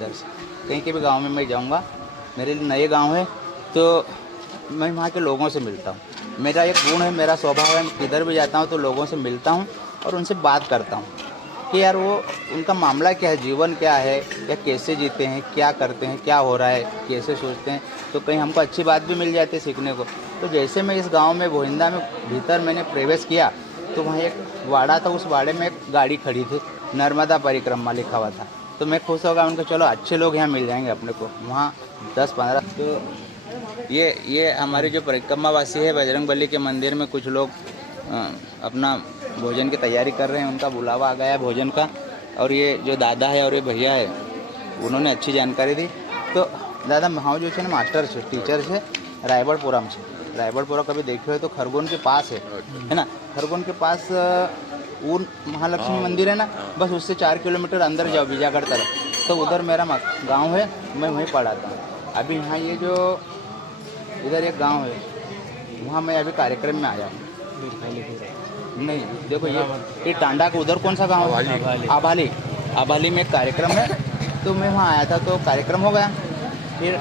इधर से। कहीं के भी गांव में मैं जाऊंगा, मेरे लिए नए गांव है तो मैं वहाँ के लोगों से मिलता हूँ। मेरा एक गुण है, मेरा स्वभाव है, किधर भी जाता हूँ तो लोगों से मिलता हूँ और उनसे बात करता हूँ कि यार वो उनका मामला क्या है, जीवन क्या है, या कैसे जीते हैं, क्या करते हैं, क्या हो रहा है, कैसे सोचते हैं। तो कहीं हमको अच्छी बात भी मिल जाती है सीखने को। तो जैसे मैं इस गांव में भोहिंदा में भीतर मैंने प्रवेश किया तो वहाँ एक वाड़ा था, उस वाड़े में एक गाड़ी खड़ी थी, नर्मदा परिक्रमा लिखा हुआ था। तो मैं खुश हो गया, उनको चलो अच्छे लोग यहाँ मिल जाएंगे अपने को, वहाँ 10-15। तो ये हमारे जो परिक्रमा वासी है बजरंगबली के मंदिर में कुछ लोग अपना भोजन की तैयारी कर रहे हैं, उनका बुलावा आ गया है भोजन का। और ये जो दादा है और ये भैया है उन्होंने अच्छी जानकारी दी। तो दादा वहाँ जो है ना मास्टर से टीचर से रायबड़पुरम से, रायबड़पुरा कभी देखे हो तो खरगोन के पास है ना, खरगोन के पास ऊन महालक्ष्मी मंदिर है ना, बस उससे 4 किलोमीटर अंदर जाओ बीजागढ़ तरफ, तो उधर मेरा गांव है, मैं वहीं पढ़ाता हूँ। अभी यहाँ ये जो इधर एक गांव है वहाँ मैं अभी कार्यक्रम में आया हूँ। नहीं देखो ये टांडा का उधर कौन सा गांव है, आभाली में एक कार्यक्रम है, तो मैं वहाँ आया था। तो कार्यक्रम हो गया, फिर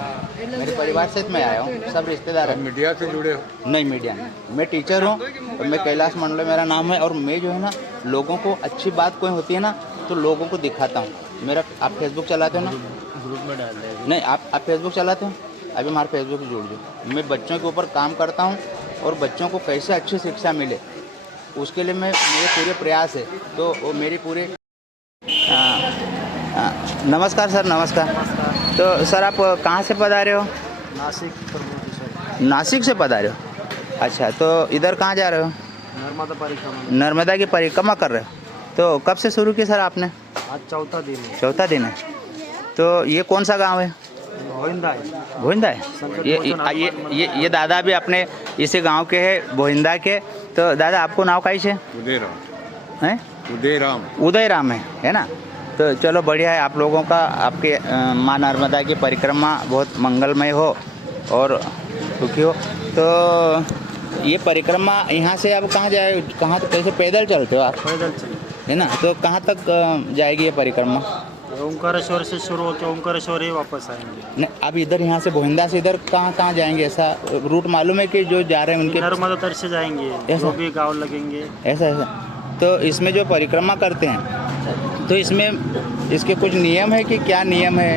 मेरे परिवार से मैं आया हूँ, सब रिश्तेदार हैं। मीडिया से जुड़े हो? नहीं मीडिया नहीं, मैं टीचर हूँ और मैं कैलाश मंडल मेरा नाम है। और मैं जो है ना लोगों को अच्छी बात कोई होती है ना तो लोगों को दिखाता हूँ। मेरा आप फेसबुक चलाते हो ना? ग्रुप में डाल दें। नहीं आप फेसबुक चलाते हो? अभी हमारे फेसबुक से जुड़ जाओ। मैं बच्चों के ऊपर काम करता हूँ और बच्चों को कैसे अच्छी शिक्षा मिले उसके लिए मैं मेरे पूरे प्रयास है। तो वो मेरी पूरे नमस्कार सर, नमस्कार। तो सर आप कहाँ से पधारे हो? नासिक से पधारे हो? अच्छा, तो इधर कहाँ जा रहे हो? नर्मदा परिक्रमा। नर्मदा की परिक्रमा कर रहे हो? तो कब से शुरू की सर आपने? आज चौथा दिन है। चौथा दिन है। तो ये कौन सा गांव है? भोहिंदा है। भोहिंदा है। ये दादा भी अपने इसी गांव के हैं, भोहिंदा के। तो दादा आपको नाव काई है? उदयराम हैं? उदयराम है ना। तो चलो बढ़िया है, आप लोगों का आपके माँ नर्मदा की परिक्रमा बहुत मंगलमय हो और सुखी हो। तो ये परिक्रमा यहाँ से अब कहाँ जाए, कहाँ तक, कैसे पैदल चलते हो आप? पैदल चले है ना। तो कहाँ तक जाएगी ये परिक्रमा? ओंकारेश्वर से शुरू होकर ओंकारेश्वर ही वापस आएंगे। नहीं अब इधर यहाँ से भोहिंदा से इधर कहाँ कहाँ जाएंगे, ऐसा रूट मालूम है कि जो जा रहे हैं उनके? नर्मदा तर से जाएंगे, जो भी गाँव लगेंगे। ऐसा। तो इसमें जो परिक्रमा करते हैं तो इसमें इसके कुछ नियम है कि क्या नियम है,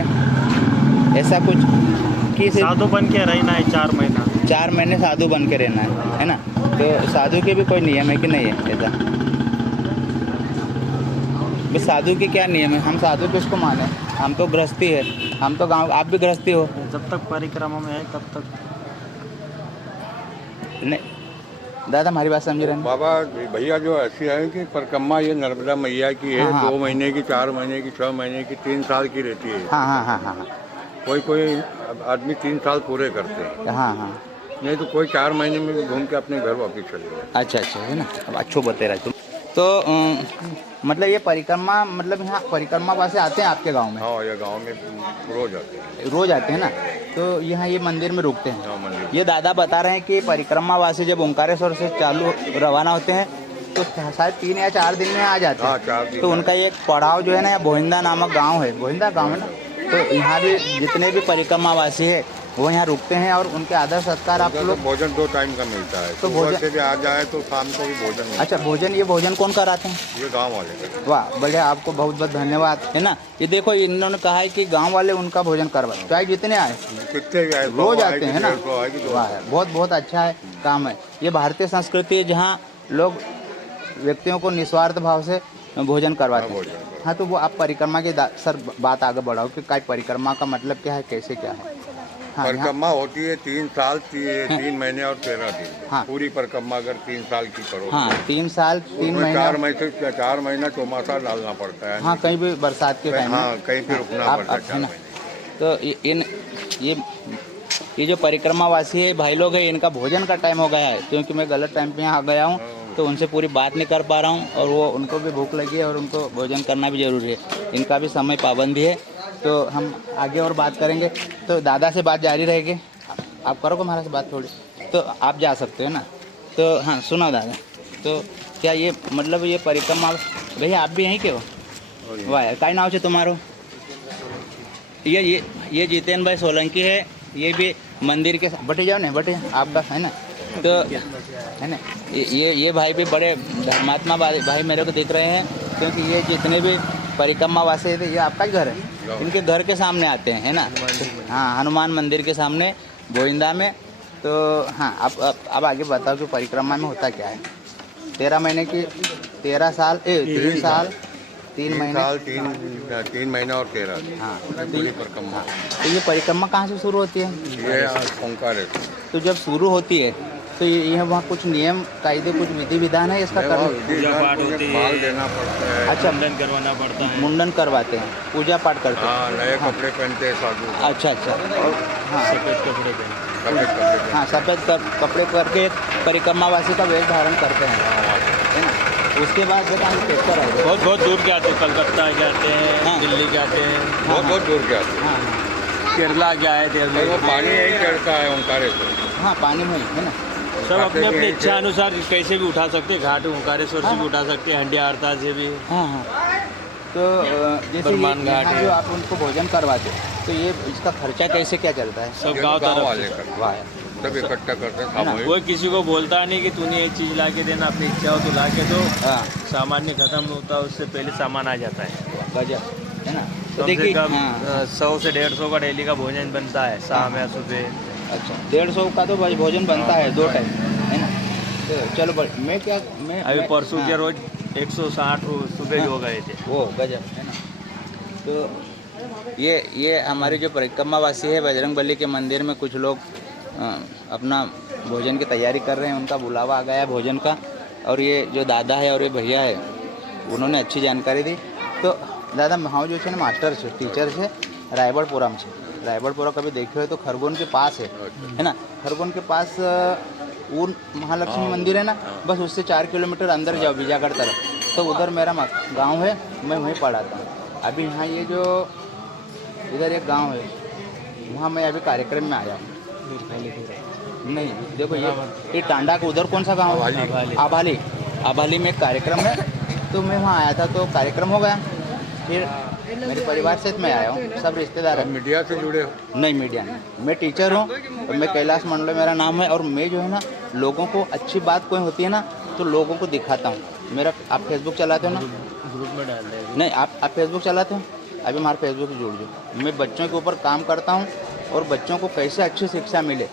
ऐसा कुछ कि साधु बन के रहना है 4 महीना। 4 महीने साधु बन के रहना है ना। तो साधु के भी कोई नियम है कि नहीं है ऐसा? बस साधु के क्या नियम है? हम साधु किसको माने? हम तो गृहस्थी है, हम तो गांव, आप भी गृहस्थी हो। जब तक परिक्रमा में है तब तक नहीं दादा हमारी बात समझ रहे हैं? बाबा भैया जो ऐसी है कि परिक्रमा ये नर्मदा मैया की है। हाँ, 2 महीने की, 4 महीने की, 6 महीने की, 3 साल की रहती है। हाँ। कोई आदमी 3 साल पूरे करते हैं। हाँ। नहीं तो कोई 4 महीने में घूम के अपने घर वापस चले जाए। अच्छा है ना। अब अच्छो बते रहे तुम तो मतलब ये परिक्रमा, मतलब यहाँ परिक्रमा वासे आते हैं आपके गांव में? हाँ, ये गांव में रोज आते हैं। रोज आते हैं ना। तो यहाँ ये मंदिर में रुकते हैं? हाँ, मंदिर। ये दादा बता रहे हैं कि परिक्रमा वासी जब ओंकारेश्वर से चालू रवाना होते हैं तो शायद 3 या 4 दिन में आ जाते हैं। हाँ, 4 दिन। तो उनका ये पड़ाव जो है ना, भोहिंदा नामक गाँव है, भोहिंदा गाँव है ना। तो यहाँ भी जितने भी परिक्रमा वासी है वो यहाँ रुकते हैं और उनके आदर सत्कार आप लोग। भोजन 2 टाइम का मिलता है। तो भोजन से भी आ जाए तो शाम को भी भोजन मिलता है। अच्छा भोजन, ये भोजन कौन कराते हैं? ये गांव वाले। वाह बढ़िया, आपको बहुत बहुत धन्यवाद, है ना। ये देखो इन्होंने कहा है कि गांव वाले उनका भोजन करवाए, चाहे जितने आए कितने भी आए, रोज आते हैं ना। 150 आएगी। वाह बहुत अच्छा है काम है। ये भारतीय संस्कृति है जहाँ लोग व्यक्तियों को निस्वार्थ भाव से भोजन करवाते हैं। हाँ तो वो आप परिक्रमा की सर बात आगे बढ़ाओ कि काय परिक्रमा का मतलब क्या है, कैसे क्या है? हाँ, परिक्रमा होती है 3 साल 3 महीने और 13 दिन। हाँ। पूरी परिक्रमा अगर 3 साल की करो। हाँ 3 साल 3 महीने 4 महीना चौमासा डालना पड़ता है। हाँ कहीं भी बरसात के टाइम हाँ, कहीं पे रुकना पड़ता है 4 महीने। तो ये जो परिक्रमा वासी है भाई लोग हैं, इनका भोजन का टाइम हो गया है क्योंकि मैं गलत टाइम पे यहाँ आ गया हूँ, तो उनसे पूरी बात नहीं कर पा रहा हूँ। और वो उनको भी भूख लगी है और उनको भोजन करना भी ज़रूरी है, इनका भी समय पाबंदी है। तो हम आगे और बात करेंगे। तो दादा से बात जारी रहेगी, आप करोगे हमारे से बात थोड़ी, तो आप जा सकते हो ना। तो हाँ सुनो दादा, तो क्या ये मतलब ये परिक्रमा, भैया आप भी यहीं के हो? वाह काय नाव है तुम्हारो? ये जितेंद्र भाई सोलंकी है। ये भी मंदिर के बटे जाओ ना, बटे आपका है ना, तो है ना, ये भाई भी बड़े धर्मात्मा भाई मेरे को दिख रहे हैं, क्योंकि ये जितने भी परिक्रमा वासी थे, ये आपका ही घर है, इनके घर के सामने आते हैं, है ना। हाँ, हनुमान मंदिर के सामने गोविंदा में। तो हाँ, अब आगे बताओ कि परिक्रमा में होता क्या है। 13 महीने की 13 साल 3 साल 3 महीने 3 महीना और 13 दिन। हाँ, पूरी परिक्रमा। तो ये परिक्रमा कहाँ से शुरू होती है? ये ओंकार है। तो जब शुरू होती है तो ये वहाँ कुछ नियम कायदे कुछ विधि विधान है इसका करने? पूजा पाठ होती है, माल देना पड़ता है। अच्छा, मुंडन करवाना पड़ता है। मुंडन करवाते हैं, पूजा पाठ करते हैं। हाँ, नए कपड़े पहनते हैं साधु। अच्छा अच्छा। और हाँ सफेद कपड़े पहने। सफेद कपड़े हाँ, सफ़ेद कपड़े करके एक परिक्रमावासी का वेश धारण करते हैं, है ना। उसके बाद जब हम पेपर आए, बहुत बहुत दूर के आते हैं, कलकत्ता के आते हैं, हाँ। दिल्ली के आते हैं, बहुत बहुत दूर के आते हैं। हाँ हाँ केरला के आए थे। और वो पानी यही चढ़ता है ओंकारेश्वर। हाँ, पानी में ही, है ना। सब अपने अपने इच्छा अनुसार कैसे भी उठा सकते हैं, घाट ओंकारेश्वर से भी उठा सकते हैं, हंडिया हड़ताल से भी। हाँ हाँ। तो जैसे बरमान घाट यहाँ है। जो आप उनको भोजन करवाते हो, तो ये इसका खर्चा कैसे क्या चलता है? सब ये गांव गाँव तरफ वाले से। करते वाह, हैं। सब इकट्ठा करते हैं है ना, सामूहिक। कोई किसी को बोलता नहीं कि तूने ये चीज़ ला के देना, अपनी इच्छा हो तो ला के दो। हाँ, सामान्य खत्म होता है, उससे पहले सामान आ जाता है। गजब, है ना। तो कम से देखिए, कम हाँ, 100 से 150 का डेली का भोजन बनता है, शाम या सुबह। अच्छा, 150 का तो भोजन बनता है 2 टाइम, है ना। तो चलो मैं अभी परसों हाँ, के रोज 160 सुबह भी हो गए थे। वो गजब, है ना। तो ये हमारे जो परिक्रमावासी है बजरंगबली के मंदिर में कुछ लोग अपना भोजन की तैयारी कर रहे हैं, उनका बुलावा आ गया है भोजन का। और ये जो दादा है और ये भैया है, उन्होंने अच्छी जानकारी दी। तो दादा हाँ जो है मास्टर से टीचर से रायबड़पुरम से, रायबड़पुरा कभी देखे हो तो खरगोन के पास है ना। खरगोन के पास ऊर महालक्ष्मी मंदिर है ना, बस उससे 4 किलोमीटर अंदर जाओ बीजागढ़ तरफ, तो उधर मेरा गांव है, मैं वहीं पढ़ाता हूँ। अभी यहाँ ये जो इधर एक गांव है, वहाँ मैं अभी कार्यक्रम में आया हूँ। नहीं देखो, ये टांडा का उधर कौन सा गांव है? आभाली में एक कार्यक्रम है, तो मैं वहाँ आया था, तो कार्यक्रम हो गया। फिर मेरे परिवार से मैं आया हूँ, सब रिश्तेदार आप हैं। मीडिया से जुड़े हो? नहीं, मीडिया नहीं, मैं टीचर हूँ और मैं कैलाश मंडल मेरा नाम है। और मैं जो है ना, लोगों को अच्छी बात कोई होती है ना, तो लोगों को दिखाता हूँ। मेरा आप फेसबुक चलाते हो ना? ग्रुप में डाल रहे हैं। नहीं, आप फेसबुक चलाते हो? अभी हमारे फेसबुक से जुड़ जाओ। मैं बच्चों के ऊपर काम करता हूँ और बच्चों को कैसे अच्छी शिक्षा मिले,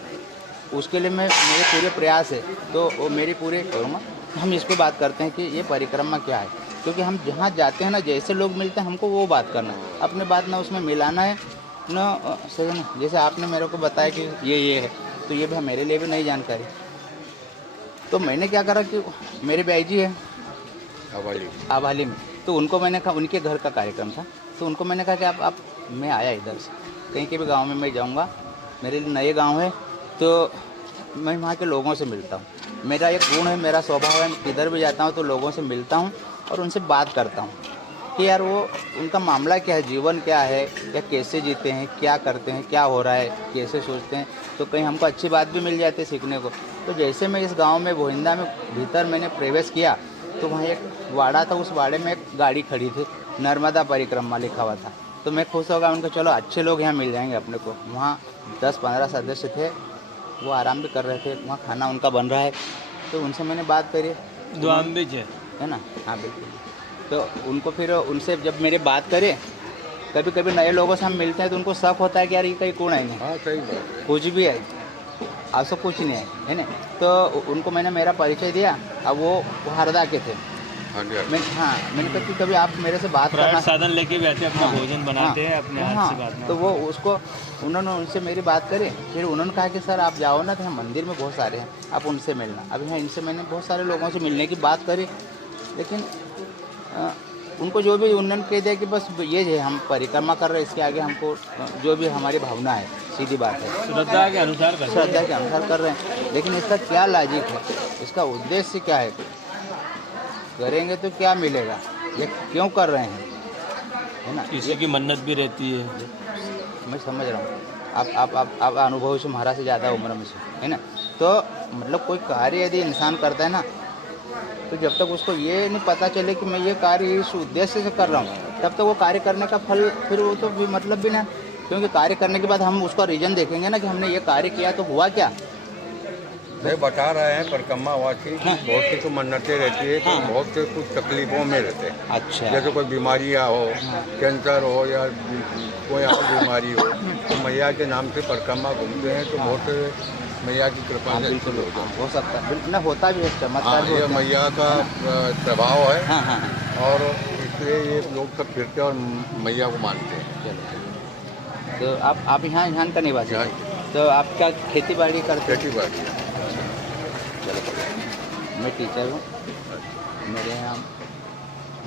उसके लिए मेरे पूरे प्रयास है। तो वो मेरी पूरी करूँगा। हम इस पर बात करते हैं कि ये परिक्रमा क्या है, क्योंकि हम जहाँ जाते हैं ना, जैसे लोग मिलते हैं हमको वो बात करना है, अपने बात ना उसमें मिलाना है ना। सही है ना। जैसे आपने मेरे को बताया कि ये है, तो ये भी मेरे लिए भी नई जानकारी। तो मैंने क्या करा कि मेरे भाई जी है आवाली में, तो उनको मैंने कहा, उनके घर का कार्यक्रम था, तो उनको मैंने कहा कि आप मैं आया इधर से, कहीं के भी गांव में मैं जाऊंगा, मेरे लिए नए गांव है, तो मैं वहाँ के लोगों से मिलता हूँ। मेरा एक गुण है, मेरा स्वभाव है, किधर भी जाता हूँ तो लोगों से मिलता हूँ और उनसे बात करता हूँ कि यार वो उनका मामला क्या है, जीवन क्या है, या कैसे जीते हैं, क्या करते हैं, क्या हो रहा है, कैसे सोचते हैं। तो कहीं हमको अच्छी बात भी मिल जाती है सीखने को। तो जैसे मैं इस गांव में भोइंदा में भीतर मैंने प्रवेश किया, तो वहाँ एक वाड़ा था, उस वाड़े में एक गाड़ी खड़ी थी, नर्मदा परिक्रमा लिखा हुआ था। तो मैं खुश हो गया, उनको चलो अच्छे लोग यहाँ मिल जाएंगे अपने को। वहाँ 10-15 सदस्य थे, वो आराम भी कर रहे थे, वहाँ खाना उनका बन रहा है। तो उनसे मैंने बात करी, है ना। हाँ बिल्कुल। तो उनको फिर उनसे जब मेरे बात करे, कभी कभी नए लोगों से हम मिलते हैं तो उनको शक होता है कि यार ये कहीं कौन आएंगे। हाँ, सही बात। कुछ भी है, ऐसा कुछ नहीं है ना। तो उनको मैंने मेरा परिचय दिया। अब वो हरदा के थे। मैंने कहा कि कभी आप मेरे से बात करना, साधन लेके भी आते हैं, अपना भोजन बनाते हैं अपने हाथ से बात। तो वो उन्होंने उनसे मेरी बात करी। फिर उन्होंने कहा कि सर आप जाओ ना, तो यहाँ मंदिर में बहुत सारे हैं, आप उनसे मिलना। अब यहाँ इनसे मैंने बहुत सारे लोगों से मिलने की बात करी, लेकिन उनको जो भी उन्होंने कह दिया कि बस ये है, हम परिक्रमा कर रहे हैं, इसके आगे हमको जो भी हमारी भावना है, सीधी बात है, श्रद्धा के अनुसार कर रहे हैं। लेकिन इसका क्या लॉजिक है, इसका उद्देश्य क्या है, करेंगे तो क्या मिलेगा, ये क्यों कर रहे हैं, है ना। किसी की मन्नत भी रहती है। मैं समझ रहा हूँ, आप अनुभव से महाराज से ज़्यादा उम्र में से, है ना। तो मतलब कोई कार्य यदि इंसान करता है ना, तो जब तक उसको ये नहीं पता चले कि मैं ये कार्य इस उद्देश्य से कर रहा हूँ, तब तक वो कार्य करने का फल फिर वो तो भी मतलब भी ना, क्योंकि कार्य करने के बाद हम उसका रीजन देखेंगे ना कि हमने ये कार्य किया तो हुआ क्या। ये बता रहे हैं परिक्रमा वासी हाँ। बहुत सी तो मन्नतें रहती है तो हाँ। बहुत से कुछ तकलीफों में रहते हैं। अच्छा। जैसे कोई बीमारियाँ हो, कैंसर हो या कोई और बीमारी हो, तो मैया के नाम से परिक्रमा घूमते हैं तो हाँ। बहुत से मैया की कृपा हाँ से बिल्कुल हो जाता है। हो सकता है, बिल्कुल ना, होता भी है चमत्कार हाँ, भी ये होता है। मैया का प्रभाव है हाँ हाँ और इसलिए ये लोग सब फिरते और मैया को मानते हैं। चलो। तो आप यहाँ का निवासी यहाँ हैं। तो आपका खेती बाड़ी करते हैं? खेती बाड़ी चलो, मैं टीचर हूँ। मेरे यहाँ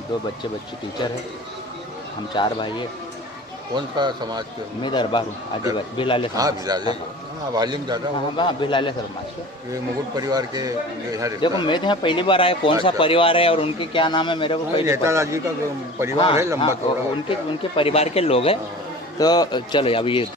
2 बच्चे टीचर है। हम 4 भाई हैं। कौन सा समाज के? मैं दरबार हूँ, आदिवासी भिलाले हाँ, समाज। भिलाले। हाँ, वालिम ज़्यादा हाँ हो। हाँ भिलाले समाज के। ये मुकुट परिवार के यहाँ रहता देखो है। मैं तो यहाँ पहली बार आया, कौन सा अच्छा। परिवार है और उनके क्या नाम है मेरे को हाँ, पहले नेता जी का परिवार है लंबा हाँ, थोड़ा। उनके परिवार के लोग हैं। तो चलो अब ये